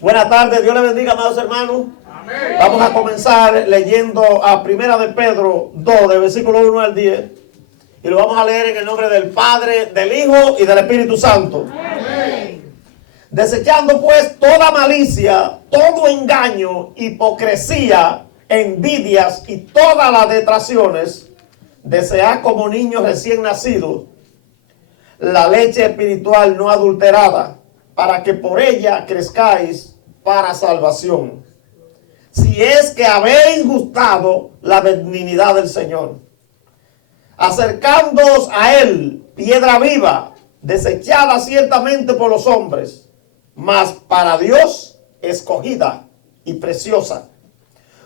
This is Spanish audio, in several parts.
Buenas tardes, Dios le bendiga, amados hermanos. Amén. Vamos a comenzar leyendo a Primera de Pedro 2, del versículo 1 al 10. Y lo vamos a leer en el nombre del Padre, del Hijo y del Espíritu Santo. Amén. Desechando pues toda malicia, todo engaño, hipocresía, envidias y todas las detracciones, desead como niños recién nacidos la leche espiritual no adulterada, para que por ella crezcáis para salvación, si es que habéis gustado la benignidad del Señor, acercándoos a Él, piedra viva, desechada ciertamente por los hombres, mas para Dios escogida y preciosa.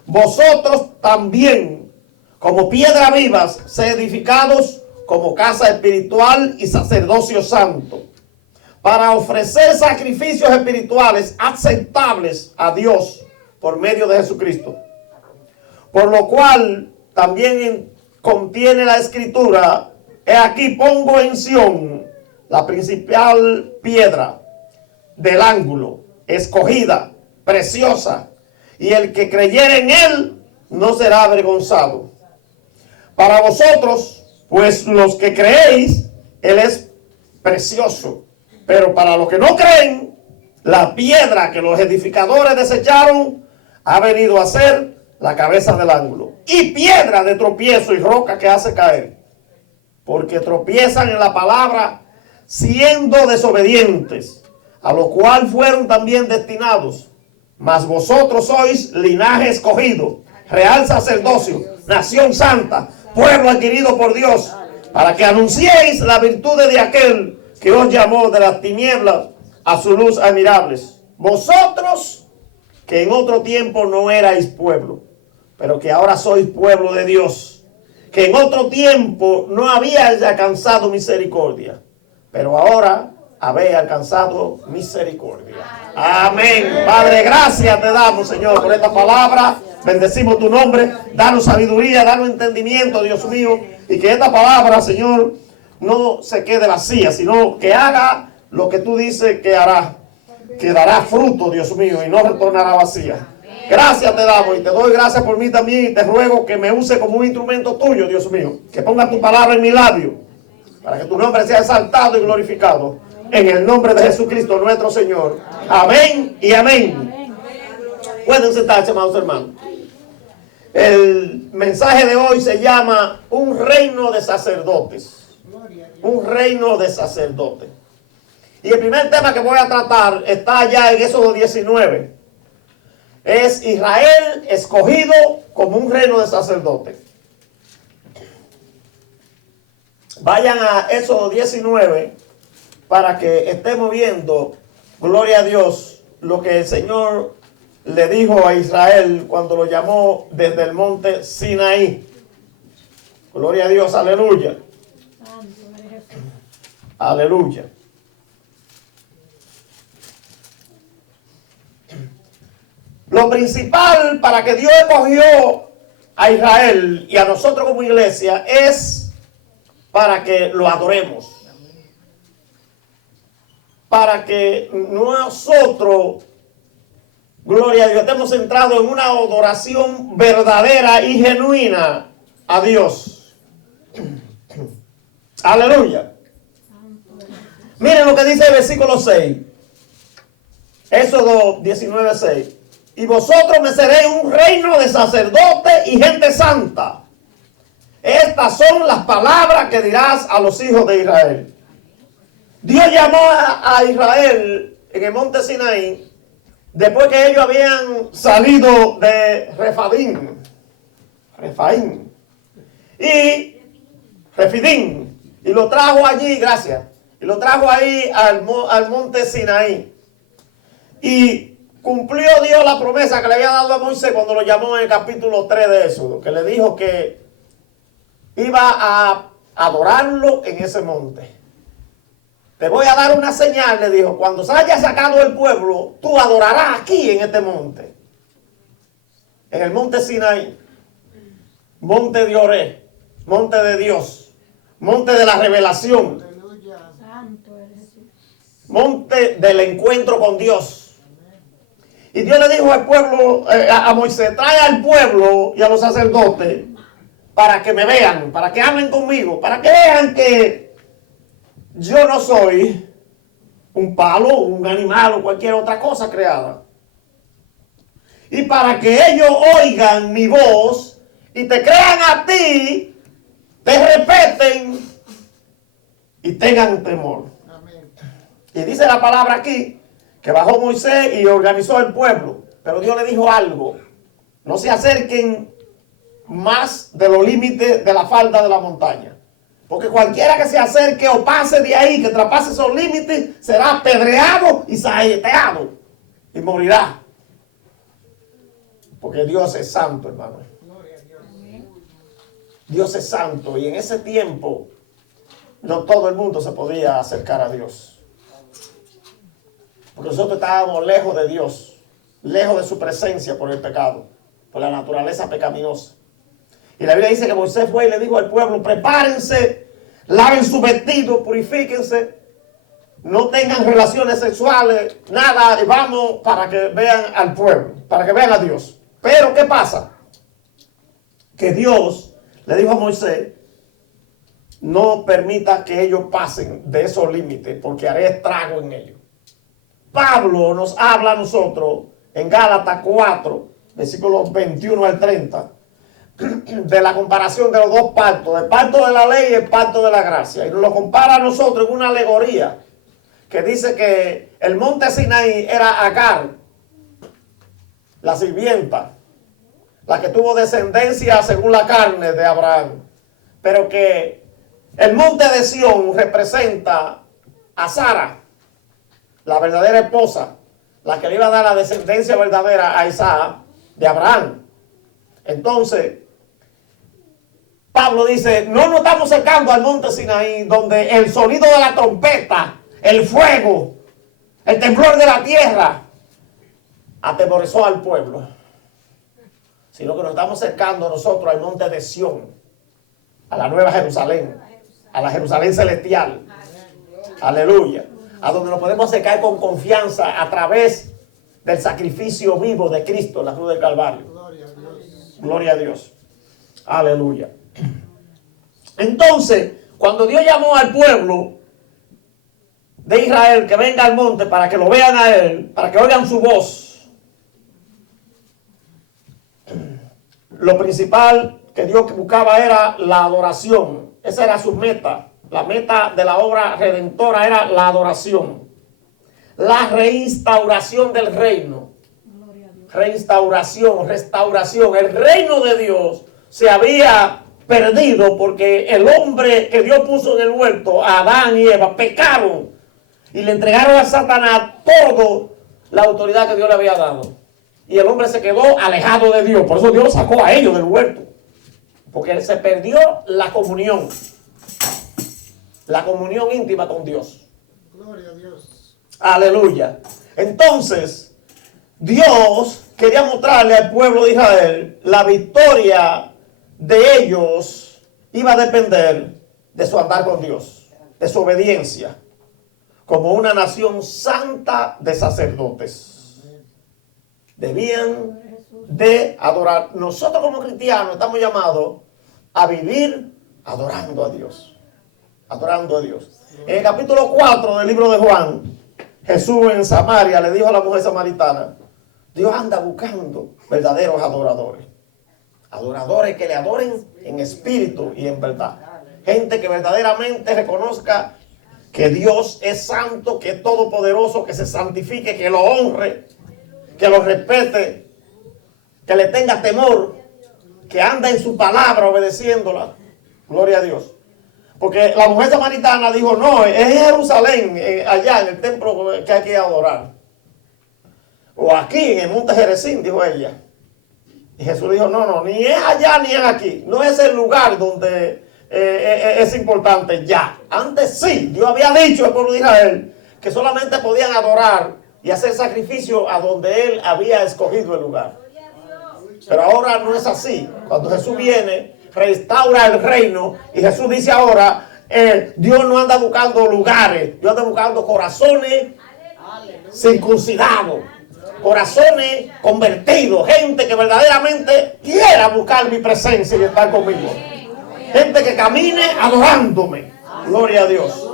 Vosotros también, como piedra vivas, sed edificados como casa espiritual y sacerdocio santo, para ofrecer sacrificios espirituales aceptables a Dios por medio de Jesucristo. Por lo cual también contiene la Escritura: he aquí pongo en Sión la principal piedra del ángulo, escogida, preciosa, y el que creyere en él no será avergonzado. Para vosotros, pues los que creéis, él es precioso. Pero para los que no creen, la piedra que los edificadores desecharon ha venido a ser la cabeza del ángulo, y piedra de tropiezo y roca que hace caer, porque tropiezan en la palabra, siendo desobedientes, a lo cual fueron también destinados. Mas vosotros sois linaje escogido, real sacerdocio, nación santa, pueblo adquirido por Dios, para que anunciéis la virtud de aquel que os llamó de las tinieblas a su luz admirables. Vosotros que en otro tiempo no erais pueblo, pero que ahora sois pueblo de Dios, que en otro tiempo no habíais alcanzado misericordia, pero ahora habéis alcanzado misericordia. Amén. Padre, gracias te damos, Señor, por esta palabra. Bendecimos tu nombre. Danos sabiduría, danos entendimiento, Dios mío, y que esta palabra, Señor, no se quede vacía, sino que haga lo que tú dices que hará, que dará fruto, Dios mío, y no retornará vacía. Gracias te damos, y te doy gracias por mí también, y te ruego que me use como un instrumento tuyo, Dios mío, que ponga tu palabra en mi labio, para que tu nombre sea exaltado y glorificado, en el nombre de Jesucristo nuestro Señor. Amén y amén. Pueden sentarse, amados hermanos. El mensaje de hoy se llama un reino de sacerdotes. Un reino de sacerdotes. Y el primer tema que voy a tratar está allá en Éxodo 19. Es Israel escogido como un reino de sacerdotes. Vayan a Éxodo 19 para que estemos viendo, gloria a Dios, lo que el Señor le dijo a Israel cuando lo llamó desde el monte Sinaí. Gloria a Dios, aleluya. Aleluya. Lo principal para que Dios escogió a Israel y a nosotros como iglesia es para que lo adoremos. Para que nosotros, gloria a Dios, estemos centrados en una adoración verdadera y genuina a Dios. Aleluya. Miren lo que dice el versículo 6. Éxodo 19, 6. Y vosotros me seréis un reino de sacerdotes y gente santa. Estas son las palabras que dirás a los hijos de Israel. Dios llamó a Israel en el monte Sinaí después que ellos habían salido de Refaim y Refidim, y lo trajo allí, gracias, y lo trajo ahí al monte Sinaí. Y cumplió Dios la promesa que le había dado a Moisés cuando lo llamó en el capítulo 3 de Éxodo, que le dijo que iba a adorarlo en ese monte. Te voy a dar una señal, le dijo, cuando se haya sacado el pueblo, tú adorarás aquí en este monte. En el monte Sinaí, monte de Oré, monte de Dios, monte de la revelación, monte del encuentro con Dios. Y Dios le dijo al pueblo, a Moisés, trae al pueblo y a los sacerdotes para que me vean, para que hablen conmigo, para que vean que yo no soy un palo, un animal o cualquier otra cosa creada. Y para que ellos oigan mi voz y te crean a ti, te respeten y tengan temor. Amén. Y dice la palabra aquí que bajó Moisés y organizó el pueblo. Pero Dios le dijo algo: no se acerquen más de los límites de la falda de la montaña. Porque cualquiera que se acerque o pase de ahí, que traspase esos límites, será apedreado y saeteado y morirá. Porque Dios es santo, hermano. Dios es santo, y en ese tiempo no todo el mundo se podía acercar a Dios. Porque nosotros estábamos lejos de Dios, lejos de su presencia por el pecado, por la naturaleza pecaminosa. Y la Biblia dice que Moisés fue y le dijo al pueblo: prepárense, laven su vestido, purifíquense, no tengan relaciones sexuales, nada, y vamos para que vean al pueblo, para que vean a Dios. Pero ¿qué pasa? Que Dios le dijo a Moisés: no permita que ellos pasen de esos límites, porque haré estrago en ellos. Pablo nos habla a nosotros en Gálatas 4, versículos 21 al 30, de la comparación de los dos pactos, el pacto de la ley y el pacto de la gracia. Y nos lo compara a nosotros en una alegoría que dice que el monte Sinaí era Agar, la sirvienta, la que tuvo descendencia según la carne de Abraham, pero que el monte de Sión representa a Sara, la verdadera esposa, la que le iba a dar la descendencia verdadera a Isaac de Abraham. Entonces, Pablo dice: no nos estamos acercando al monte Sinaí, donde el sonido de la trompeta, el fuego, el temblor de la tierra atemorizó al pueblo, sino que nos estamos acercando nosotros al monte de Sión, a la nueva Jerusalén, a la Jerusalén celestial. Aleluya. A donde nos podemos acercar con confianza a través del sacrificio vivo de Cristo en la cruz del Calvario. Gloria a Dios. Gloria a Dios. Aleluya. Entonces, cuando Dios llamó al pueblo de Israel que venga al monte para que lo vean a Él, para que oigan su voz, lo principal que Dios buscaba era la adoración. Esa era su meta. La meta de la obra redentora era la adoración. La reinstauración del reino. Reinstauración, restauración. El reino de Dios se había perdido porque el hombre que Dios puso en el huerto, Adán y Eva, pecaron y le entregaron a Satanás toda la autoridad que Dios le había dado. Y el hombre se quedó alejado de Dios. Por eso Dios lo sacó a ellos del huerto. Porque se perdió la comunión. La comunión íntima con Dios. Gloria a Dios. Aleluya. Entonces, Dios quería mostrarle al pueblo de Israel la victoria de ellos iba a depender de su andar con Dios, de su obediencia, como una nación santa de sacerdotes. Debían de adorar. Nosotros como cristianos estamos llamados a vivir adorando a Dios. Adorando a Dios. En el capítulo 4 del libro de Juan, Jesús en Samaria le dijo a la mujer samaritana: Dios anda buscando verdaderos adoradores. Adoradores que le adoren en espíritu y en verdad. Gente que verdaderamente reconozca que Dios es santo, que es todopoderoso, que se santifique, que lo honre, que lo respete, que le tenga temor, que anda en su palabra obedeciéndola. Gloria a Dios. Porque la mujer samaritana dijo: no, es en Jerusalén, allá en el templo que hay que adorar. O aquí, en el monte Gerizim, dijo ella. Y Jesús dijo: no, ni es allá ni es aquí. No es el lugar donde es importante ya. Antes sí, Dios había dicho al pueblo de Israel que solamente podían adorar y hacer sacrificio a donde Él había escogido el lugar. Pero ahora no es así. Cuando Jesús viene, restaura el reino, y Jesús dice ahora: Dios no anda buscando lugares, Dios anda buscando corazones circuncidados, corazones convertidos, gente que verdaderamente quiera buscar mi presencia y estar conmigo. Gente que camine adorándome. Gloria a Dios.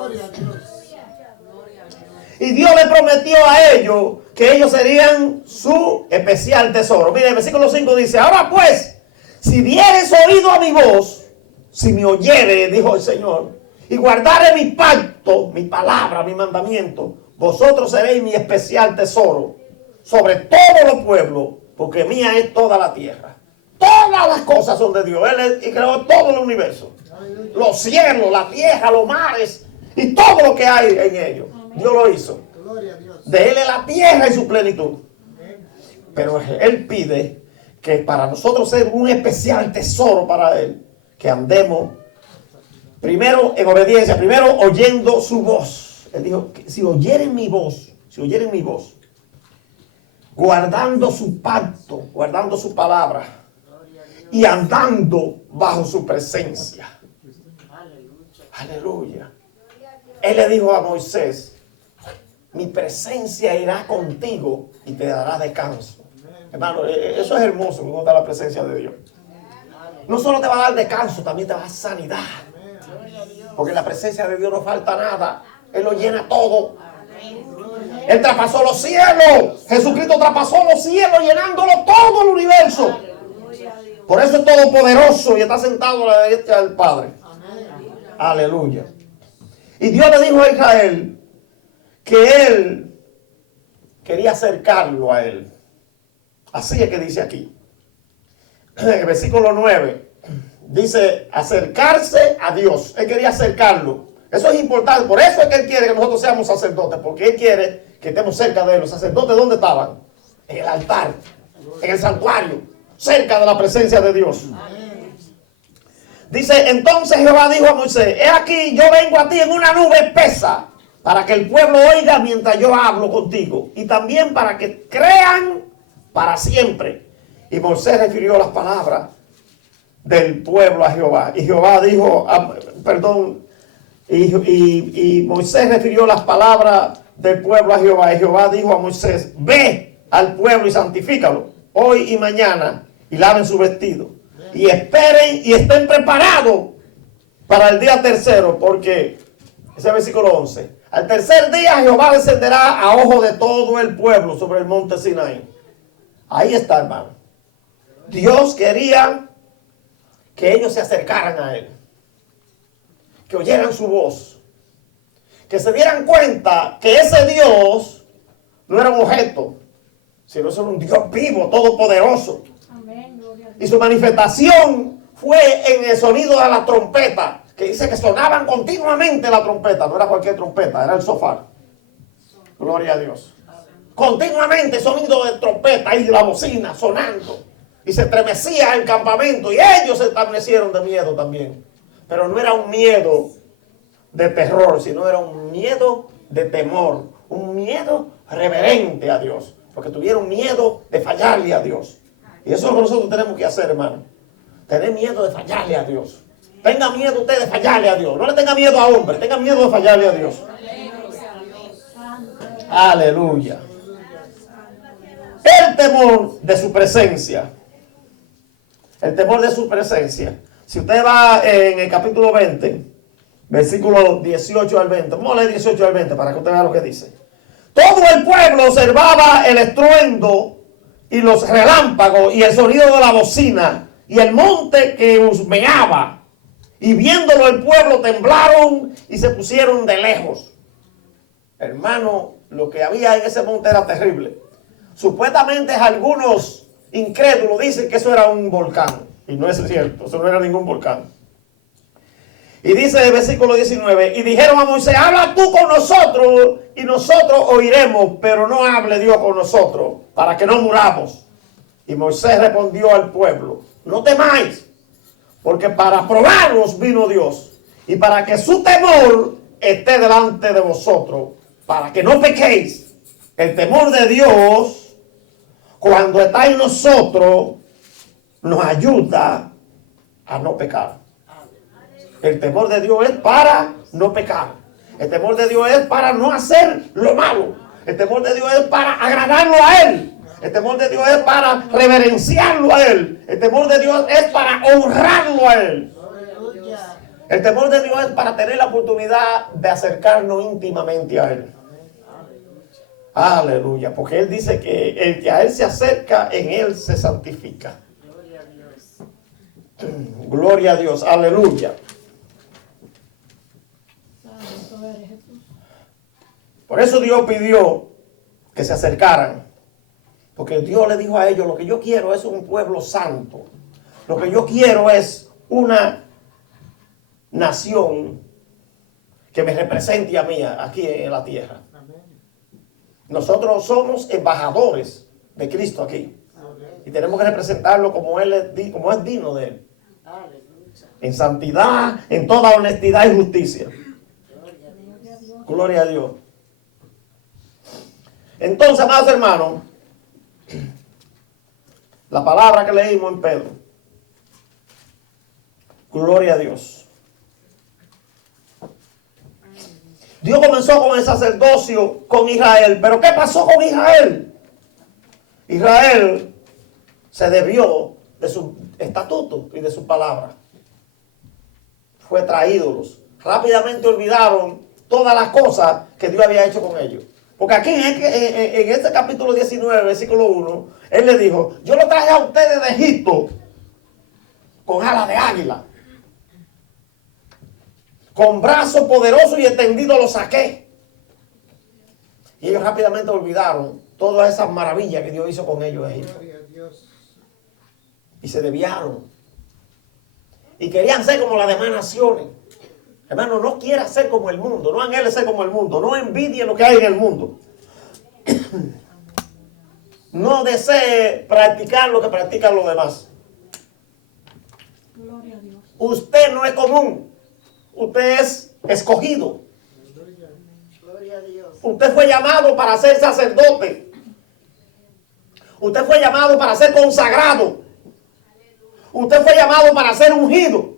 Y Dios le prometió a ellos que ellos serían su especial tesoro. Mire, el versículo 5 dice: ahora pues, si dieres oído a mi voz, si me oyere, dijo el Señor, y guardare mi pacto, mi palabra, mi mandamiento, vosotros seréis mi especial tesoro sobre todos los pueblos, porque mía es toda la tierra. Todas las cosas son de Dios. Él creó todo el universo. Los cielos, la tierra, los mares y todo lo que hay en ellos. Dios lo hizo. De Él es la tierra y su plenitud. Pero Él pide que para nosotros ser un especial tesoro para Él, que andemos primero en obediencia, primero oyendo su voz. Él dijo que si oyeren mi voz, guardando su pacto, guardando su palabra y andando bajo su presencia. Aleluya. Él le dijo a Moisés: mi presencia irá contigo y te dará descanso. Hermano, eso es hermoso cuando está la presencia de Dios. No solo te va a dar descanso, también te va a dar sanidad. Porque en la presencia de Dios no falta nada. Él lo llena todo. Él traspasó los cielos. Jesucristo traspasó los cielos, llenándolo todo el universo. Por eso es todopoderoso y está sentado a la derecha del Padre. Aleluya. Y Dios le dijo a Israel que Él quería acercarlo a Él. Así es que dice aquí. En el versículo 9 dice acercarse a Dios. Él quería acercarlo. Eso es importante. Por eso es que Él quiere que nosotros seamos sacerdotes. Porque Él quiere que estemos cerca de Él. Los sacerdotes, ¿dónde estaban? En el altar, en el santuario, cerca de la presencia de Dios. Dice: entonces Jehová dijo a Moisés: he aquí, yo vengo a ti en una nube espesa, para que el pueblo oiga mientras yo hablo contigo, y también para que crean para siempre. Y Moisés refirió las palabras del pueblo a Jehová. Y Jehová dijo, y Moisés refirió las palabras del pueblo a Jehová. Y Jehová dijo a Moisés: ve al pueblo y santifícalo hoy y mañana, y laven su vestido, y esperen y estén preparados para el día tercero, porque, ese versículo 11, al tercer día Jehová descenderá a ojo de todo el pueblo sobre el monte Sinaí. Ahí está, hermano. Dios quería que ellos se acercaran a Él, que oyeran su voz, que se dieran cuenta que ese Dios no era un objeto, sino era un Dios vivo, todopoderoso. Amén, gloria a Dios. Y su manifestación fue en el sonido de la trompeta, que dice que sonaban continuamente la trompeta. No era cualquier trompeta, era el shofar. Gloria a Dios. Continuamente sonido de trompeta y la bocina sonando. Y se estremecía el campamento. Y ellos se estremecieron de miedo también. Pero no era un miedo de terror, sino era un miedo de temor. Un miedo reverente a Dios. Porque tuvieron miedo de fallarle a Dios. Y eso es lo que nosotros tenemos que hacer, hermano. Tener miedo de fallarle a Dios. Tenga miedo usted de fallarle a Dios. No le tenga miedo a hombres. Tenga miedo de fallarle a Dios. Aleluya. El temor de su presencia. El temor de su presencia. Si usted va en el capítulo 20, versículo 18 al 20. Vamos a leer 18 al 20 para que usted vea lo que dice. Todo el pueblo observaba el estruendo y los relámpagos y el sonido de la bocina y el monte que husmeaba. Y viéndolo el pueblo temblaron y se pusieron de lejos. Hermano, lo que había en ese monte era terrible. Supuestamente algunos incrédulos dicen que eso era un volcán. Y no es cierto, eso no era ningún volcán. Y dice el versículo 19, y dijeron a Moisés: habla tú con nosotros y nosotros oiremos, pero no hable Dios con nosotros, para que no muramos. Y Moisés respondió al pueblo: no temáis, porque para probaros vino Dios, y para que su temor esté delante de vosotros, para que no pequéis. El temor de Dios, cuando está en nosotros, nos ayuda a no pecar. El temor de Dios es para no pecar. El temor de Dios es para no hacer lo malo. El temor de Dios es para agradarlo a Él. El temor de Dios es para reverenciarlo a Él. El temor de Dios es para honrarlo a Él. El temor de Dios es para tener la oportunidad de acercarnos íntimamente a Él. Aleluya. Porque Él dice que el que a Él se acerca, en Él se santifica. Gloria a Dios. Gloria a Dios. Aleluya. Por eso Dios pidió que se acercaran. Porque Dios le dijo a ellos, lo que yo quiero es un pueblo santo. Lo que yo quiero es una nación que me represente a mí aquí en la tierra. Nosotros somos embajadores de Cristo aquí. Y tenemos que representarlo como es digno de Él. En santidad, en toda honestidad y justicia. Gloria a Dios. Entonces, amados hermanos, la palabra que leímos en Pedro. Gloria a Dios. Dios comenzó con el sacerdocio con Israel. Pero ¿qué pasó con Israel? Israel se desvió de su estatuto y de su palabra. Fue traídos. Rápidamente olvidaron todas las cosas que Dios había hecho con ellos. Porque aquí en este capítulo 19, versículo 1, Él le dijo, yo lo traje a ustedes de Egipto con alas de águila. Con brazo poderoso y extendido lo saqué. Y ellos rápidamente olvidaron todas esas maravillas que Dios hizo con ellos en Egipto. Y se desviaron. Y querían ser como las demás naciones. Hermano, no quiera ser como el mundo. No anhele ser como el mundo. No envidie lo que hay en el mundo. No desee practicar lo que practican los demás. Gloria a Dios. Usted no es común. Usted es escogido. Gloria a Dios. Usted fue llamado para ser sacerdote. Usted fue llamado para ser consagrado. Usted fue llamado para ser ungido.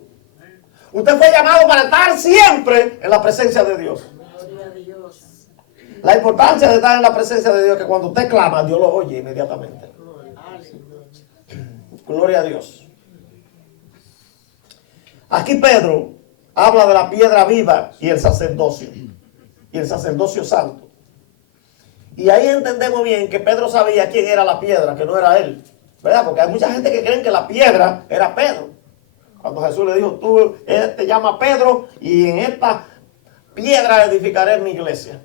Usted fue llamado para estar siempre en la presencia de Dios. Gloria a Dios. La importancia de estar en la presencia de Dios es que cuando usted clama, Dios lo oye inmediatamente. Gloria a Dios. Aquí Pedro habla de la piedra viva y el sacerdocio. Y el sacerdocio santo. Y ahí entendemos bien que Pedro sabía quién era la piedra, que no era él. ¿Verdad? Porque hay mucha gente que creen que la piedra era Pedro. Cuando Jesús le dijo, tú te llamas Pedro y en esta piedra edificaré mi iglesia.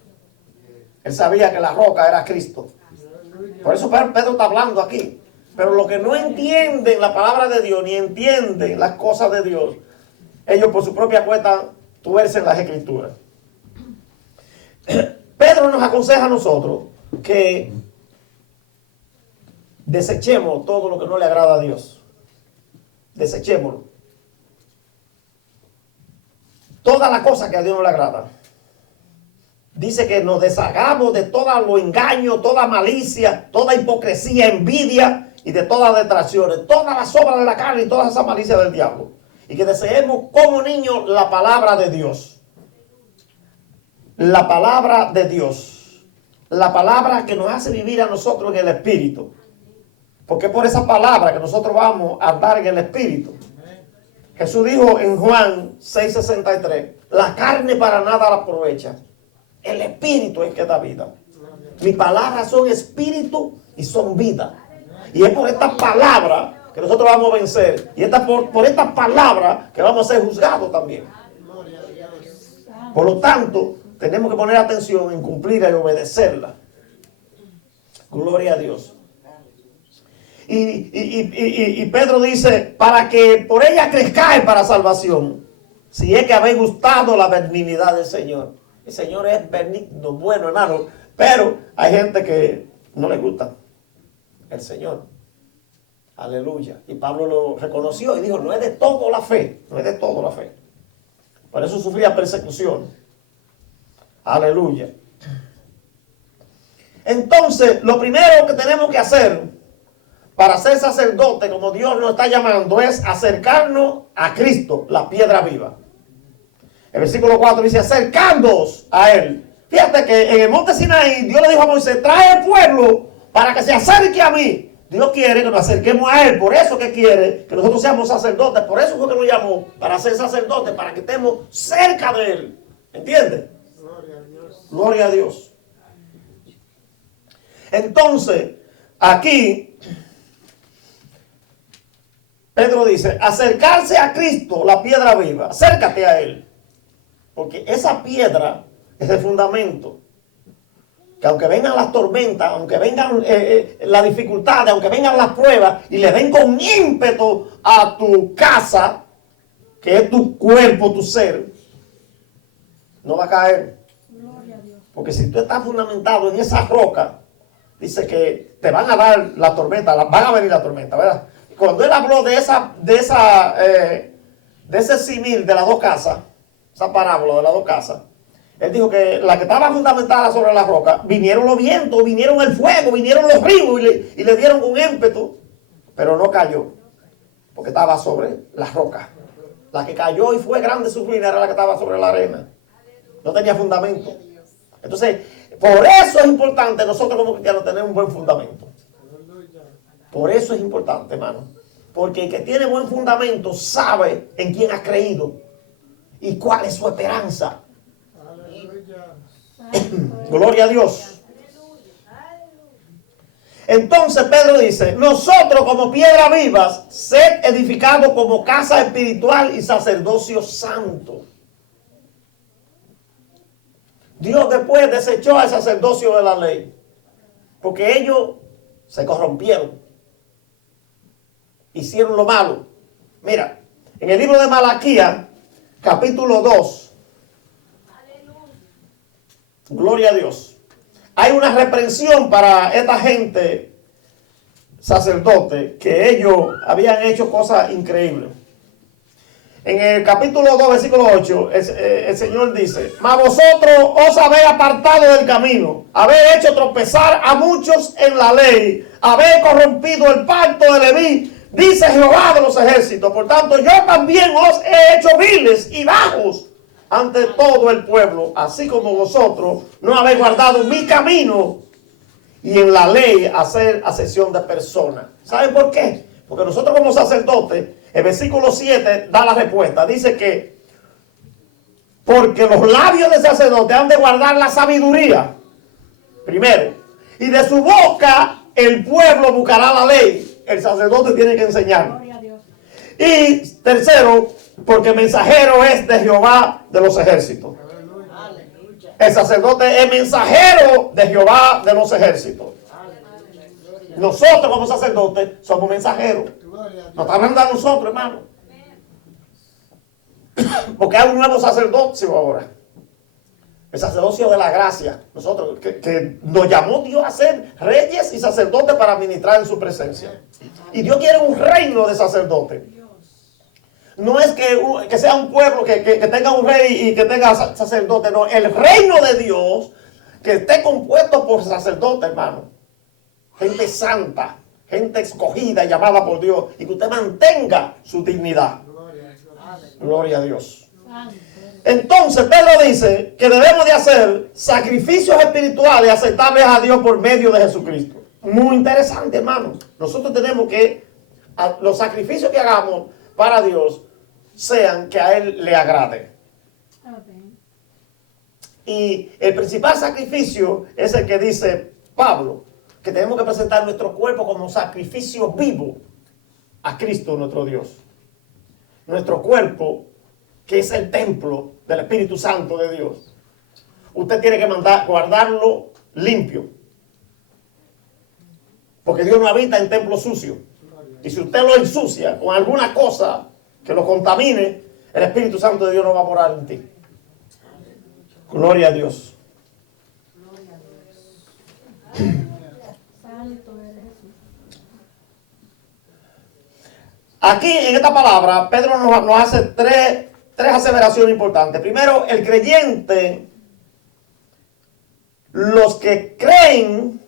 Él sabía que la roca era Cristo. Por eso Pedro está hablando aquí. Pero los que no entienden la palabra de Dios, ni entienden las cosas de Dios, ellos por su propia cuenta tuercen las escrituras. Pedro nos aconseja a nosotros que desechemos todo lo que no le agrada a Dios. Desechémoslo. Todas las cosas que a Dios no le agrada. Dice que nos deshagamos de todo lo engaño, toda malicia, toda hipocresía, envidia y de todas detracciones, todas las obras de la carne y todas esas malicias del diablo. Y que deseemos como niños la palabra de Dios. La palabra de Dios. La palabra que nos hace vivir a nosotros en el Espíritu. Porque por esa palabra que nosotros vamos a andar en el Espíritu. Jesús dijo en Juan 6:63, la carne para nada la aprovecha. El Espíritu es que da vida. Mis palabras son espíritu y son vida. Y es por esta palabra que nosotros vamos a vencer. Y por esta palabra que vamos a ser juzgados también. Por lo tanto, tenemos que poner atención en cumplirla y obedecerla. Gloria a Dios. Y Pedro dice, para que por ella crezcáis para salvación, si es que habéis gustado la benignidad del Señor. El Señor es benigno, bueno, hermano, pero hay gente que no le gusta el Señor. Aleluya. Y Pablo lo reconoció y dijo, no es de todo la fe, no es de todo la fe. Por eso sufría persecución. Aleluya. Entonces, lo primero que tenemos que hacer para ser sacerdote, como Dios nos está llamando, es acercarnos a Cristo, la piedra viva. El versículo 4 dice, acercándoos a Él. Fíjate que en el monte Sinaí, Dios le dijo a Moisés, trae el pueblo para que se acerque a mí. Dios quiere que nos acerquemos a Él, por eso que quiere que nosotros seamos sacerdotes, por eso fue que nos llamó, para ser sacerdotes, para que estemos cerca de Él. ¿Entiendes? Gloria a Dios. Gloria a Dios. Entonces, aquí, Pedro dice, acercarse a Cristo, la piedra viva, acércate a Él. Porque esa piedra es el fundamento. Que aunque vengan las tormentas, aunque vengan las dificultades, aunque vengan las pruebas y le den con ímpetu a tu casa, que es tu cuerpo, tu ser, no va a caer. Porque si tú estás fundamentado en esa roca, dice que te van a dar la tormenta, van a venir la tormenta, ¿verdad? Cuando él habló de ese símil de las dos casas, esa parábola de las dos casas, él dijo que la que estaba fundamentada sobre la roca, vinieron los vientos, vinieron el fuego, vinieron los ríos y le dieron un ímpetu, pero no cayó, porque estaba sobre la roca. La que cayó y fue grande su ruina era la que estaba sobre la arena. No tenía fundamento. Entonces, por eso es importante nosotros como cristianos tener un buen fundamento. Por eso es importante, hermano. Porque el que tiene buen fundamento sabe en quién ha creído y cuál es su esperanza. Gloria a Dios. Entonces Pedro dice, nosotros como piedras vivas, sed edificados como casa espiritual y sacerdocio santo. Dios después desechó el sacerdocio de la ley, porque ellos se corrompieron, hicieron lo malo. Mira, en el libro de Malaquías, capítulo 2, gloria a Dios, hay una reprensión para esta gente sacerdote, que ellos habían hecho cosas increíbles. En el capítulo 2, versículo 8, el Señor dice, mas vosotros os habéis apartado del camino, habéis hecho tropezar a muchos en la ley, habéis corrompido el pacto de Leví, dice Jehová de los ejércitos. Por tanto, yo también os he hecho viles y bajos ante todo el pueblo, así como vosotros no habéis guardado mi camino y en la ley hacer acepción de personas. ¿Saben por qué? Porque nosotros como sacerdotes, el versículo 7 da la respuesta. Dice que porque los labios del sacerdote han de guardar la sabiduría, primero, y de su boca el pueblo buscará la ley. El sacerdote tiene que enseñar. Y tercero, porque mensajero es de Jehová de los ejércitos. El sacerdote es mensajero de Jehová de los ejércitos. Nosotros como sacerdotes somos mensajeros. Nos está hablando a nosotros, hermano. Porque hay un nuevo sacerdocio ahora. El sacerdocio de la gracia. Nosotros, que nos llamó Dios a ser reyes y sacerdotes para ministrar en su presencia. Y Dios quiere un reino de sacerdotes. No es que sea un pueblo que tenga un rey y que tenga sacerdote. No, el reino de Dios que esté compuesto por sacerdotes, hermano. Gente santa, gente escogida y llamada por Dios. Y que usted mantenga su dignidad. Gloria a Dios. Entonces Pedro dice que debemos de hacer sacrificios espirituales aceptables a Dios por medio de Jesucristo. Muy interesante, hermano. Nosotros tenemos que, los sacrificios que hagamos para Dios, sean que a Él le agrade. Y el principal sacrificio es el que dice Pablo, que tenemos que presentar nuestro cuerpo como sacrificio vivo a Cristo nuestro Dios. Nuestro cuerpo, que es el templo del Espíritu Santo de Dios. Usted tiene que guardarlo limpio. Porque Dios no habita en templo sucio. Y si usted lo ensucia con alguna cosa que lo contamine, el Espíritu Santo de Dios no va a morar en ti. Gloria a Dios. Aquí en esta palabra, Pedro nos hace tres aseveraciones importantes. Primero, el creyente, los que creen,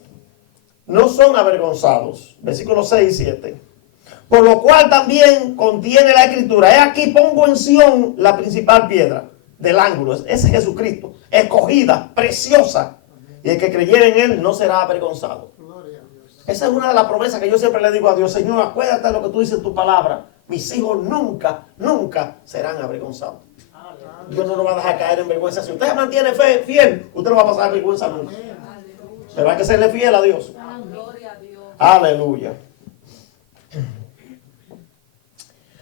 no son avergonzados. Versículos 6 y 7. Por lo cual también contiene la Escritura. He aquí pongo en Sión la principal piedra del ángulo. Es Jesucristo. Escogida, preciosa. Y el que creyere en Él no será avergonzado. Esa es una de las promesas que yo siempre le digo a Dios. Señor, acuérdate de lo que tú dices en tu palabra. Mis hijos nunca, nunca serán avergonzados. Dios no nos va a dejar caer en vergüenza. Si usted se mantiene fiel, usted no va a pasar vergüenza nunca. Pero hay que serle fiel a Dios. Aleluya.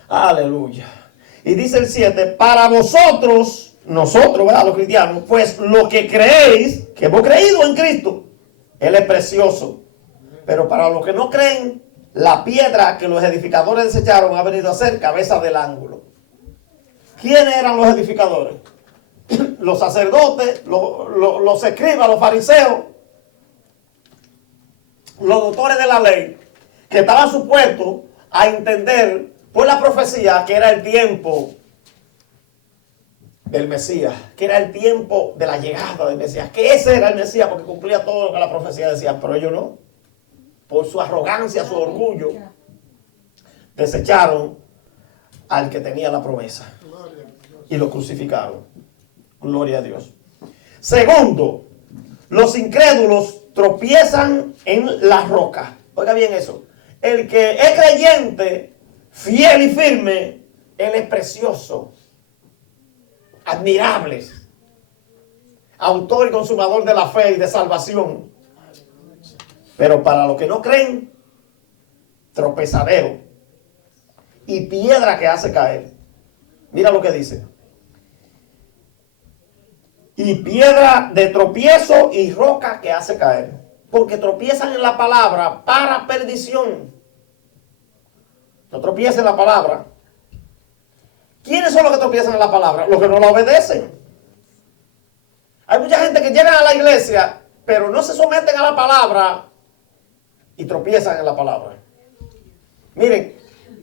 Aleluya. Y dice el 7, para vosotros, nosotros, ¿verdad? Los cristianos, pues lo que creéis, que hemos creído en Cristo, Él es precioso. Pero para los que no creen, la piedra que los edificadores desecharon ha venido a ser cabeza del ángulo. ¿Quiénes eran los edificadores? Los sacerdotes, los escribas, los fariseos, los doctores de la ley, que estaban supuestos a entender por la profecía que era el tiempo del Mesías, que era el tiempo de la llegada del Mesías, que ese era el Mesías porque cumplía todo lo que la profecía decía, pero ellos no. Por su arrogancia, su orgullo, desecharon al que tenía la promesa y lo crucificaron. Gloria a Dios. Segundo, los incrédulos tropiezan en la roca. Oiga bien eso. El que es creyente, fiel y firme, él es precioso, admirable, autor y consumador de la fe y de salvación. Pero para los que no creen, tropezadero y piedra que hace caer. Mira lo que dice. Y piedra de tropiezo y roca que hace caer. Porque tropiezan en la palabra para perdición. No tropiecen en la palabra. ¿Quiénes son los que tropiezan en la palabra? Los que no la obedecen. Hay mucha gente que llegan a la iglesia, pero no se someten a la palabra y tropiezan en la palabra. Miren,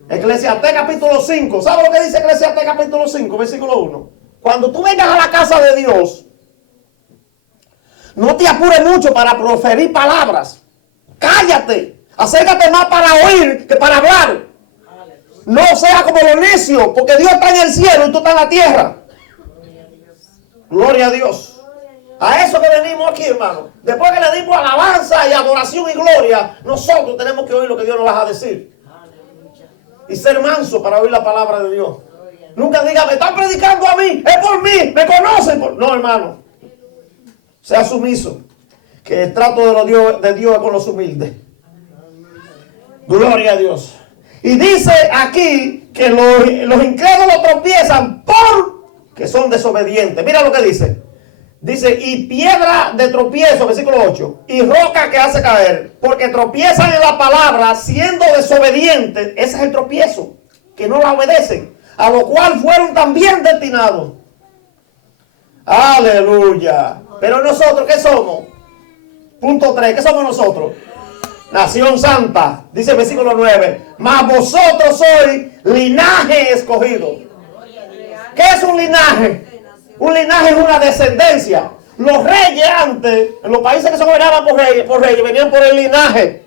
Eclesiastés capítulo 5. ¿Sabe lo que dice Eclesiastés capítulo 5, versículo 1? Cuando tú vengas a la casa de Dios, no te apures mucho para proferir palabras. Cállate. Acércate más para oír que para hablar. No sea como los necios, porque Dios está en el cielo y tú estás en la tierra. Gloria a Dios. A eso que venimos aquí, hermano. Después que le dimos alabanza y adoración y gloria, nosotros tenemos que oír lo que Dios nos va a decir. Y ser manso para oír la palabra de Dios. Nunca diga, me están predicando a mí, es por mí, me conocen. No, hermano. Sea sumiso. Que el trato de Dios es con los humildes. Gloria a Dios. Y dice aquí que los incrédulos tropiezan porque son desobedientes. Mira lo que dice. Dice, y piedra de tropiezo, versículo 8, y roca que hace caer, porque tropiezan en la palabra siendo desobedientes. Ese es el tropiezo, que no la obedecen, a lo cual fueron también destinados. Aleluya. Pero nosotros, ¿qué somos? Punto 3, ¿qué somos nosotros? Nación santa, dice el versículo 9, mas vosotros sois linaje escogido. ¿Qué es un linaje? Un linaje es una descendencia. Los reyes antes, en los países que se gobernaban por reyes, venían por el linaje.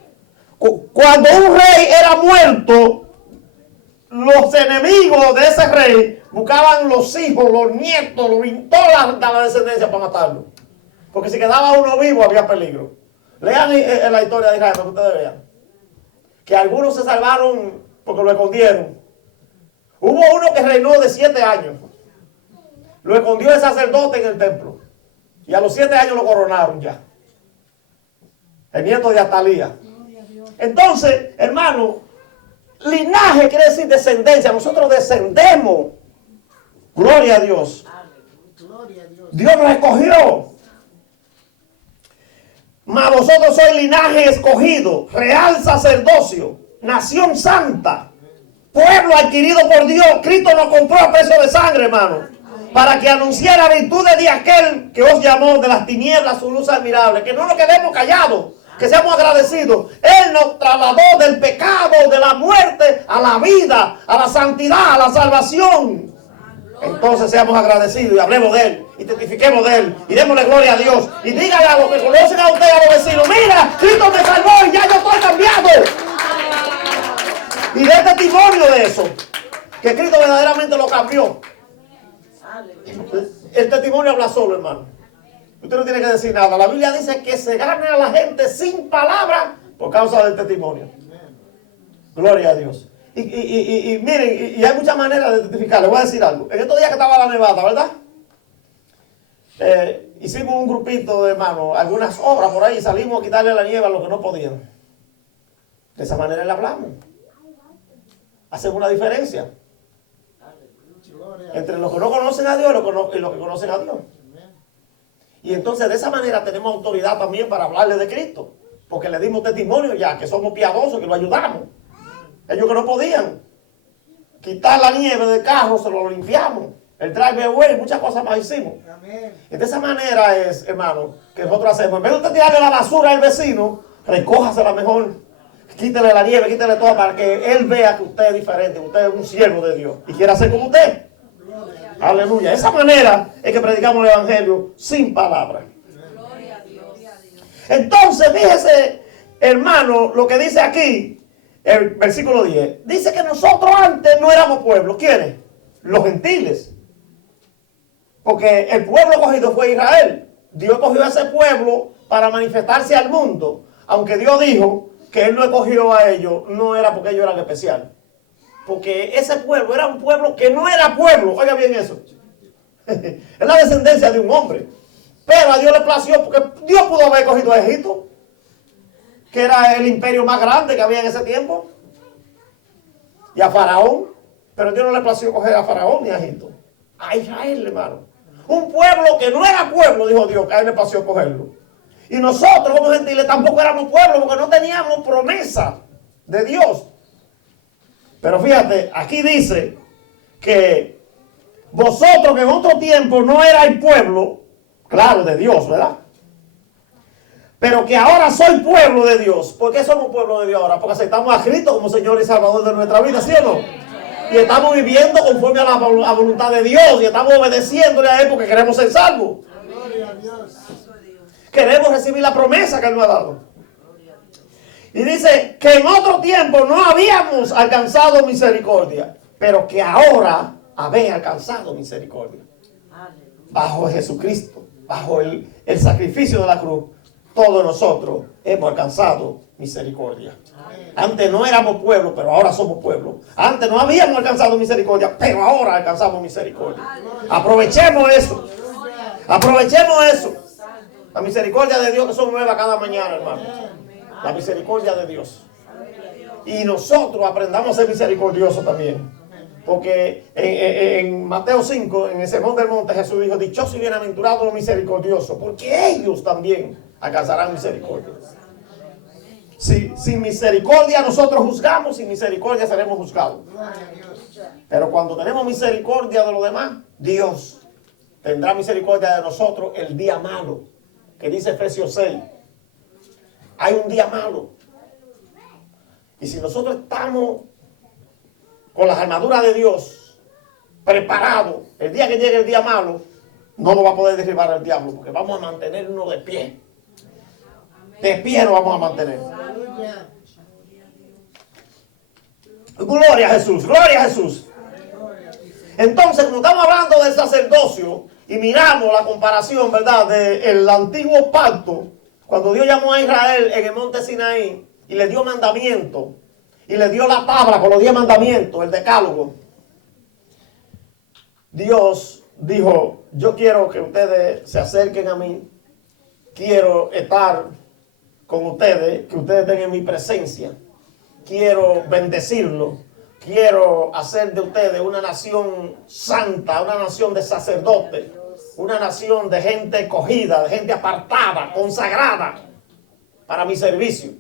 Cuando un rey era muerto, los enemigos de ese rey buscaban los hijos, los nietos, toda la descendencia para matarlo. Porque si quedaba uno vivo había peligro. Lean en la historia de Israel para que ustedes vean. Que algunos se salvaron porque lo escondieron. Hubo uno que reinó de 7 años. Lo escondió el sacerdote en el templo. Y a los 7 años lo coronaron ya. El nieto de Atalía. Entonces, hermano, linaje quiere decir descendencia. Nosotros descendemos. Gloria a Dios. Dios nos escogió. Mas vosotros sois linaje escogido, real sacerdocio, nación santa, pueblo adquirido por Dios. Cristo nos compró a precio de sangre, hermano, para que anunciara virtudes de aquel que os llamó de las tinieblas su luz admirable. Que no nos quedemos callados, que seamos agradecidos. Él nos trasladó del pecado, de la muerte, a la vida, a la santidad, a la salvación. Entonces seamos agradecidos y hablemos de Él, y testifiquemos de Él, y démosle gloria a Dios, y díganle a los que conocen a usted, a los vecinos, mira, Cristo me salvó y ya yo estoy cambiado. Y dé testimonio de eso, que Cristo verdaderamente lo cambió. El testimonio habla solo, hermano. Usted no tiene que decir nada. La Biblia dice que se gane a la gente sin palabra por causa del testimonio. Gloria a Dios. Y miren, y hay muchas maneras de testificar. Les voy a decir algo. En estos días que estaba la nevada, ¿verdad? Hicimos un grupito de hermanos, algunas obras por ahí, salimos a quitarle la nieve a los que no podían. De esa manera le hablamos. Hacemos una diferencia entre los que no conocen a Dios y los que conocen a Dios. Y entonces de esa manera tenemos autoridad también para hablarle de Cristo. Porque le dimos testimonio ya, que somos piadosos, que lo ayudamos. Ellos que no podían quitar la nieve del carro, se lo limpiamos. El driveway, muchas cosas más hicimos. Y de esa manera es, hermano, que nosotros hacemos. En vez de usted tirarle la basura al vecino, recójasela mejor. Quítele la nieve, quítele todo para que él vea que usted es diferente, que usted es un siervo de Dios y quiere hacer como usted. Aleluya. De esa manera es que predicamos el evangelio sin palabras. Gloria a Dios. Entonces, fíjese, hermano, lo que dice aquí, el versículo 10. Dice que nosotros antes no éramos pueblo. ¿Quiénes? Los gentiles. Porque el pueblo cogido fue Israel. Dios cogió a ese pueblo para manifestarse al mundo. Aunque Dios dijo que Él no escogió a ellos, no era porque ellos eran especiales. Porque ese pueblo era un pueblo que no era pueblo. Oiga bien eso. Es la descendencia de un hombre. Pero a Dios le plació porque Dios pudo haber cogido a Egipto, que era el imperio más grande que había en ese tiempo. Y a Faraón. Pero Dios no le plació coger a Faraón ni a Egipto. A Israel, hermano. Un pueblo que no era pueblo, dijo Dios, que a Él le plació cogerlo. Y nosotros como gentiles tampoco éramos pueblo porque no teníamos promesa de Dios. Pero fíjate, aquí dice que vosotros que en otro tiempo no erais pueblo, claro, de Dios, ¿verdad? Pero que ahora soy pueblo de Dios. ¿Por qué somos pueblo de Dios ahora? Porque aceptamos a Cristo como Señor y Salvador de nuestra vida, ¿sí o no? Y estamos viviendo conforme a la voluntad de Dios y estamos obedeciéndole a Él porque queremos ser salvos. Queremos recibir la promesa que Él nos ha dado. Y dice que en otro tiempo no habíamos alcanzado misericordia, pero que ahora habéis alcanzado misericordia. Bajo Jesucristo, bajo el sacrificio de la cruz, todos nosotros hemos alcanzado misericordia. Antes no éramos pueblo, pero ahora somos pueblo. Antes no habíamos alcanzado misericordia, pero ahora alcanzamos misericordia. Aprovechemos eso. Aprovechemos eso. La misericordia de Dios que son nuevas cada mañana, hermano. La misericordia de Dios. Y nosotros aprendamos a ser misericordiosos también. Porque en Mateo 5, en el Sermón del Monte, Jesús dijo: dichosos y bienaventurados los misericordiosos, porque ellos también alcanzarán misericordia. Si sin misericordia nosotros juzgamos, sin misericordia seremos juzgados. Pero cuando tenemos misericordia de los demás, Dios tendrá misericordia de nosotros el día malo, que dice Efesios 6. Hay un día malo. Y si nosotros estamos con las armaduras de Dios preparados, el día que llegue el día malo, no nos va a poder derribar el diablo, porque vamos a mantenernos de pie. De pie nos vamos a mantener. Gloria a Jesús, gloria a Jesús. Entonces, como estamos hablando del sacerdocio y miramos la comparación, ¿verdad?, del antiguo pacto, cuando Dios llamó a Israel en el monte Sinaí y le dio mandamiento y le dio la tabla con los 10 mandamientos, el decálogo, Dios dijo: yo quiero que ustedes se acerquen a mí, quiero estar con ustedes, que ustedes estén en mi presencia, quiero bendecirlos, quiero hacer de ustedes una nación santa, una nación de sacerdotes, una nación de gente escogida, de gente apartada, consagrada para mi servicio.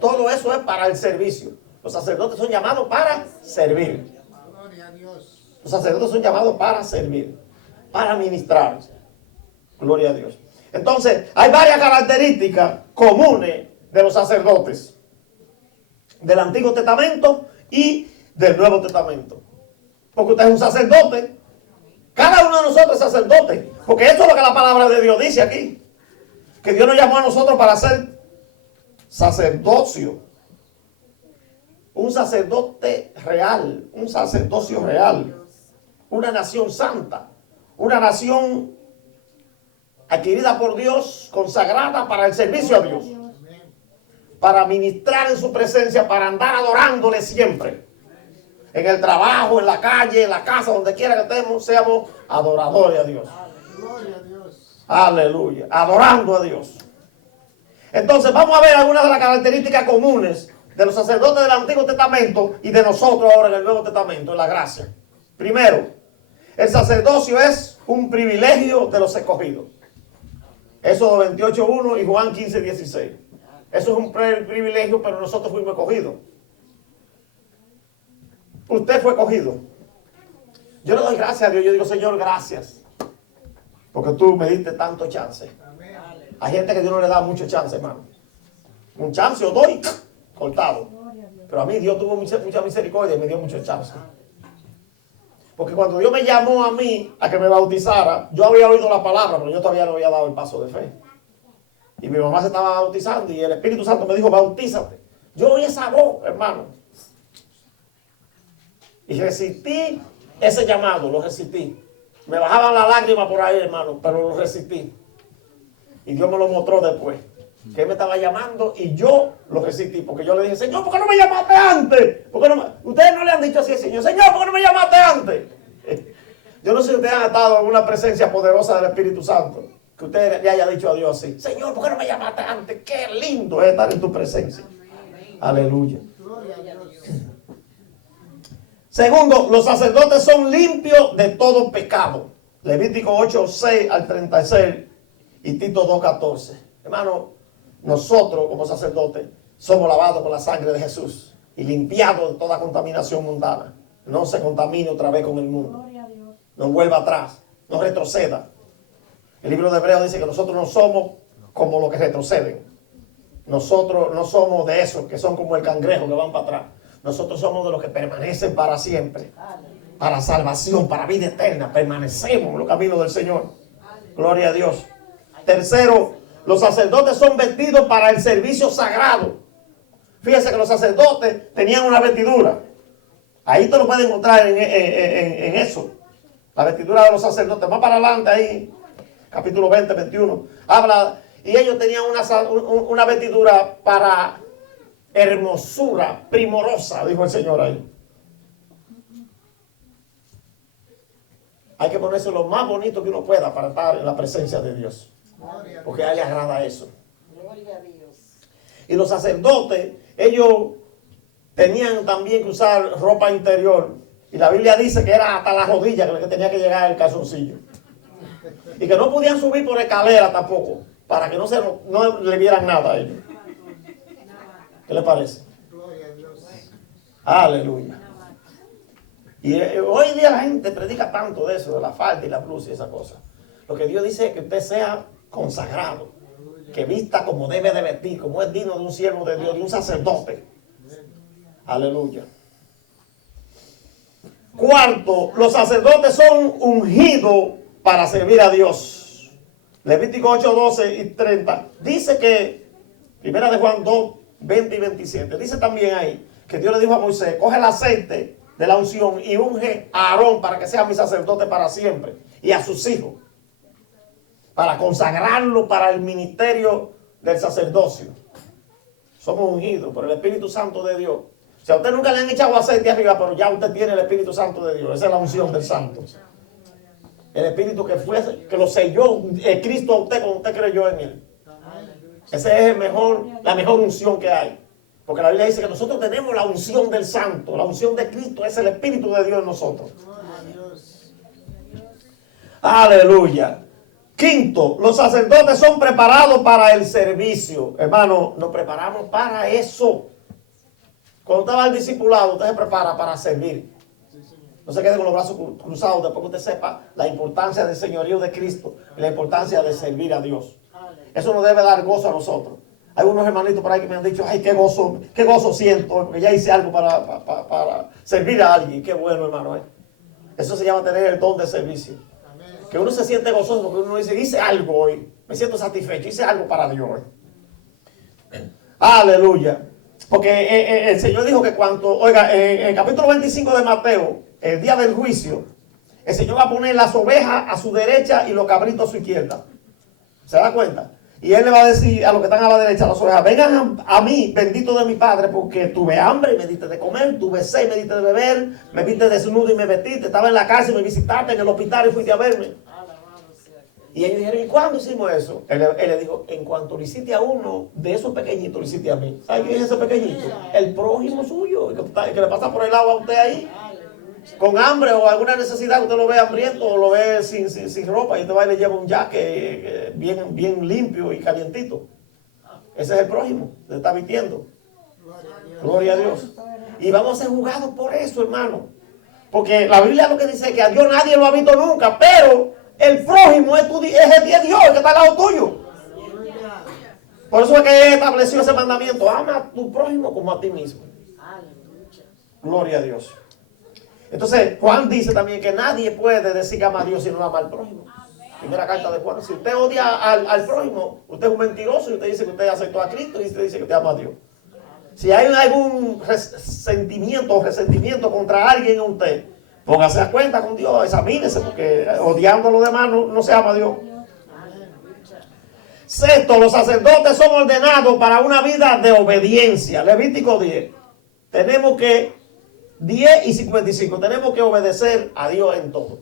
Todo eso es para el servicio. Los sacerdotes son llamados para servir. Los sacerdotes son llamados para servir, para ministrar. Gloria a Dios. Entonces, hay varias características comunes de los sacerdotes del Antiguo Testamento y del Nuevo Testamento. Porque usted es un sacerdote. Cada uno de nosotros es sacerdote. Porque eso es lo que la palabra de Dios dice aquí. Que Dios nos llamó a nosotros para hacer sacerdocio. Un sacerdote real. Un sacerdocio real. Una nación santa. Una nación adquirida por Dios, consagrada para el servicio a Dios. para ministrar en su presencia, para andar adorándole siempre. En el trabajo, en la calle, en la casa, donde quiera que estemos, seamos adoradores a Dios. Gloria a Dios. Aleluya. Adorando a Dios. Entonces vamos a ver algunas de las características comunes de los sacerdotes del Antiguo Testamento y de nosotros ahora en el Nuevo Testamento, en la gracia. Primero, el sacerdocio es un privilegio de los escogidos. Éxodo 28:1 y Juan 15:16. Eso es un privilegio, pero nosotros fuimos escogidos. Usted fue escogido. Yo le doy gracias a Dios. Yo digo, Señor, gracias. Porque tú me diste tanto chance. Hay gente que Dios no le da mucho chance, hermano. Un chance o doy, cortado. Pero a mí Dios tuvo mucha misericordia y me dio mucho chance. Porque cuando Dios me llamó a mí a que me bautizara, yo había oído la palabra, pero yo todavía no había dado el paso de fe. Y mi mamá se estaba bautizando y el Espíritu Santo me dijo, bautízate. Yo oí esa voz, hermano. Y resistí ese llamado, lo resistí. Me bajaban las lágrimas por ahí, hermano, pero lo resistí. Y Dios me lo mostró después. Que Él me estaba llamando y yo lo resistí. Porque yo le dije, Señor, ¿por qué no me llamaste antes? Ustedes no le han dicho así al Señor, Señor, ¿por qué no me llamaste antes? Yo no sé si ustedes han estado en una presencia poderosa del Espíritu Santo. Que usted le haya dicho a Dios así, Señor, ¿por qué no me llamaste antes? Qué lindo es estar en tu presencia. Aleluya. Segundo, los sacerdotes son limpios de todo pecado. Levítico 8:6 al 36 y Tito 2:14. Hermano, nosotros como sacerdotes somos lavados con la sangre de Jesús y limpiados de toda contaminación mundana. No se contamine otra vez con el mundo. No vuelva atrás, no retroceda. El libro de Hebreos dice que nosotros no somos como los que retroceden. Nosotros no somos de esos que son como el cangrejo que van para atrás. Nosotros somos de los que permanecen para siempre. Para salvación, para vida eterna. Permanecemos en los caminos del Señor. Gloria a Dios. Tercero, los sacerdotes son vestidos para el servicio sagrado. Fíjense que los sacerdotes tenían una vestidura. Ahí te lo pueden encontrar en eso. La vestidura de los sacerdotes. Más para adelante ahí, capítulo 20, 21. Habla, y ellos tenían una vestidura para hermosura primorosa, dijo el Señor ahí. Hay que ponerse lo más bonito que uno pueda para estar en la presencia de Dios. Porque a Él le agrada eso. Gloria a Dios. Y los sacerdotes, ellos tenían también que usar ropa interior. Y la Biblia dice que era hasta la rodilla que tenía que llegar el calzoncillo. Y que no podían subir por escalera tampoco, para que no le vieran nada a ellos. ¿Qué le parece? Aleluya. Y hoy día la gente predica tanto de eso, de la falda y la blusa y esa cosa. Lo que Dios dice es que usted sea consagrado, que vista como debe de vestir, como es digno de un siervo de Dios, de un sacerdote. Aleluya. Cuarto, los sacerdotes son ungidos para servir a Dios. Levítico 8, 12 y 30. Dice que, primera de Juan 2, 20 y 27. Dice también ahí que Dios le dijo a Moisés, coge el aceite de la unción y unge a Aarón para que sea mi sacerdote para siempre. Y a sus hijos. Para consagrarlo para el ministerio del sacerdocio. Somos ungidos por el Espíritu Santo de Dios. Si a usted nunca le han echado aceite arriba, pero ya usted tiene el Espíritu Santo de Dios. Esa es la unción del Santo. El Espíritu que lo selló Cristo a usted cuando usted creyó en Él. Esa es la mejor unción que hay. Porque la Biblia dice que nosotros tenemos la unción del Santo. La unción de Cristo es el Espíritu de Dios en nosotros. Aleluya. Quinto, los sacerdotes son preparados para el servicio. Hermano, nos preparamos para eso. Cuando usted va al discipulado, usted se prepara para servir. No se quede con los brazos cruzados después que usted sepa la importancia del señorío de Cristo y la importancia de servir a Dios. Eso nos debe dar gozo a nosotros. Hay unos hermanitos por ahí que me han dicho, ay, qué gozo siento, porque ya hice algo para servir a alguien. Qué bueno, hermano. Eso se llama tener el don de servicio. Que uno se siente gozoso porque uno dice, hice algo hoy. Me siento satisfecho, hice algo para Dios hoy. Aleluya. Porque el Señor dijo que en el capítulo 25 de Mateo, el día del juicio, el Señor va a poner las ovejas a su derecha y los cabritos a su izquierda. ¿Se da cuenta? Y él le va a decir a los que están a la derecha, a las ovejas, vengan a mí, bendito de mi Padre, porque tuve hambre y me diste de comer, tuve sed y me diste de beber, me viste desnudo y me vestiste, estaba en la cárcel y me visitaste, en el hospital y fuiste a verme. Y ellos dijeron, ¿y cuándo hicimos eso? Él le dijo, en cuanto lo hiciste a uno de esos pequeñitos, lo hiciste a mí. ¿Sabe quién es ese pequeñito? El prójimo suyo, el que le pasa por el agua a usted ahí, con hambre o alguna necesidad, usted lo ve hambriento o lo ve sin ropa y usted va y le lleva un jaque bien limpio y calientito. Ese es el prójimo, le está vistiendo. Gloria a Dios. Y vamos a ser jugados por eso, hermano. Porque la Biblia lo que dice es que a Dios nadie lo ha visto nunca, pero el prójimo es Dios, el que está al lado tuyo. Por eso es que estableció ese mandamiento. Ama a tu prójimo como a ti mismo. Gloria a Dios. Entonces, Juan dice también que nadie puede decir que ama a Dios si no ama al prójimo. Primera carta de Juan. Si usted odia al prójimo, usted es un mentiroso y usted dice que usted aceptó a Cristo y usted dice que usted ama a Dios. Si hay algún resentimiento o resentimiento contra alguien en usted, póngase a cuenta con Dios, examínese, porque odiando a los demás no se ama a Dios. Sexto, los sacerdotes son ordenados para una vida de obediencia. Levítico 10. Tenemos que 10 y 55. Tenemos que obedecer a Dios en todo.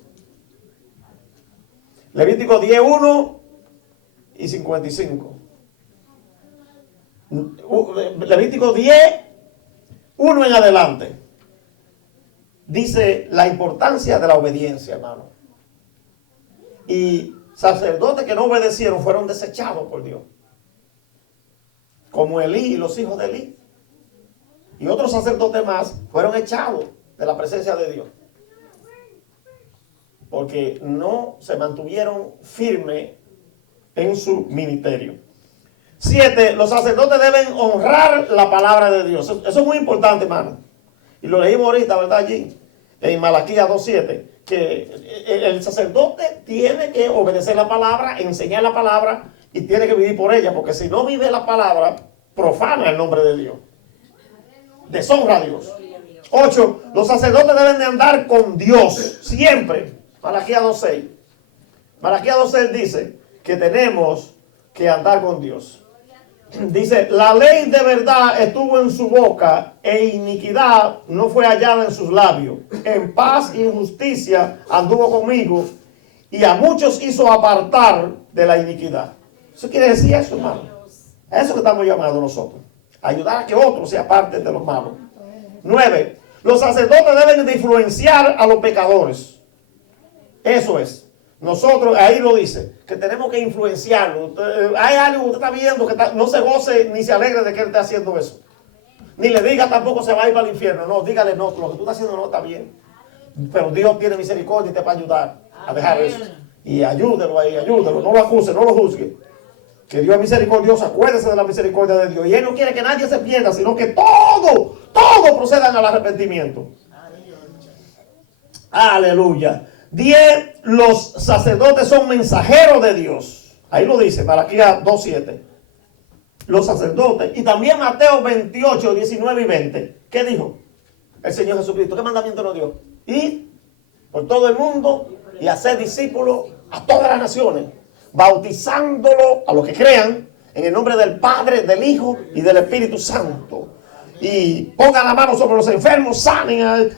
Levítico 10, 1 y 55. Levítico 10, 1 en adelante. Dice la importancia de la obediencia, hermano. Y sacerdotes que no obedecieron fueron desechados por Dios. Como Elí y los hijos de Elí. Y otros sacerdotes más fueron echados de la presencia de Dios. Porque no se mantuvieron firmes en su ministerio. 7. Los sacerdotes deben honrar la palabra de Dios. Eso es muy importante, hermano. Y lo leímos ahorita, ¿verdad? Allí, en Malaquías 2:7. Que el sacerdote tiene que obedecer la palabra, enseñar la palabra y tiene que vivir por ella. Porque si no vive la palabra, profana el nombre de Dios. Deshonra a Dios. 8. Los sacerdotes deben de andar con Dios siempre. Malaquías 2:6. Malaquías 2:6 dice que tenemos que andar con Dios. Dice, la ley de verdad estuvo en su boca e iniquidad no fue hallada en sus labios. En paz y en justicia anduvo conmigo y a muchos hizo apartar de la iniquidad. ¿Eso quiere decir eso, hermano? A eso que estamos llamados nosotros. Ayudar a que otros se aparten de los malos. 9. Los sacerdotes deben de influenciar a los pecadores. Eso es. Nosotros, ahí lo dice, que tenemos que influenciarlo. Hay algo que usted está viendo que no se goce ni se alegre de que él esté haciendo eso. Ni le diga tampoco se va a ir para el infierno. No, dígale no, lo que tú estás haciendo no está bien. Pero Dios tiene misericordia y te va a ayudar a dejar eso. Y ayúdelo ahí, ayúdelo. No lo acuse, no lo juzgue. Que Dios es misericordioso, acuérdese de la misericordia de Dios. Y Él no quiere que nadie se pierda, sino que todos procedan al arrepentimiento. Aleluya. 10. Los sacerdotes son mensajeros de Dios. Ahí lo dice, Malaquías 2:7. Los sacerdotes. Y también Mateo 28, 19 y 20. ¿Qué dijo el Señor Jesucristo? ¿Qué mandamiento nos dio? Ir por todo el mundo y hacer discípulos a todas las naciones, bautizándolo a los que crean en el nombre del Padre, del Hijo y del Espíritu Santo. Y pongan la mano sobre los enfermos, sanen,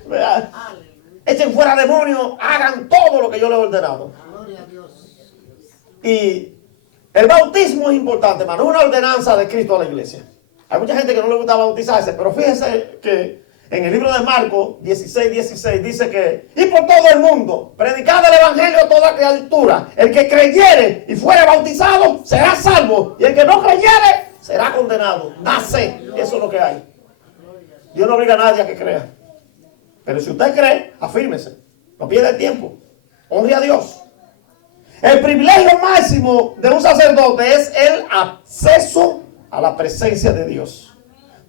echen fuera demonios, hagan todo lo que yo les he ordenado. Y el bautismo es importante, hermano. Es una ordenanza de Cristo a la iglesia. Hay mucha gente que no le gusta bautizarse, pero fíjense que en el libro de Marcos 16:16 dice que, y por todo el mundo, predicad el evangelio a toda criatura. El que creyere y fuere bautizado será salvo, y el que no creyere será condenado. Nace, eso es lo que hay. Dios no obliga a nadie a que crea. Pero si usted cree, afírmese. No pierda el tiempo. Honre a Dios. El privilegio máximo de un sacerdote es el acceso a la presencia de Dios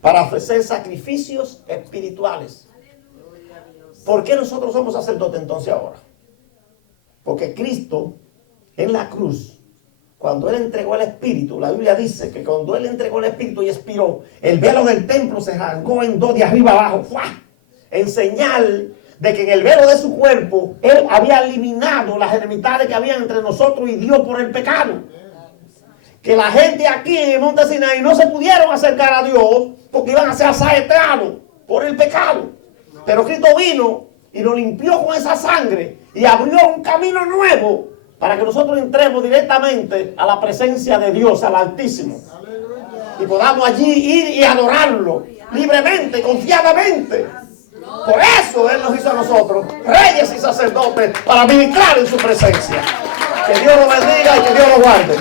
para ofrecer sacrificios espirituales. ¿Por qué nosotros somos sacerdotes entonces ahora? Porque Cristo en la cruz, cuando Él entregó el Espíritu, la Biblia dice que cuando Él entregó el Espíritu y expiró, el velo del templo se arrancó en dos de arriba abajo, ¡fua!, en señal de que en el velo de su cuerpo Él había eliminado las enemistades que había entre nosotros y Dios por el pecado. que la gente aquí en el monte Sinaí no se pudieron acercar a Dios porque iban a ser asaeteados por el pecado. Pero Cristo vino y nos limpió con esa sangre y abrió un camino nuevo para que nosotros entremos directamente a la presencia de Dios, al Altísimo. Y podamos allí ir y adorarlo libremente, confiadamente. Por eso Él nos hizo a nosotros reyes y sacerdotes para ministrar en su presencia. Que Dios lo bendiga y que Dios lo guarde.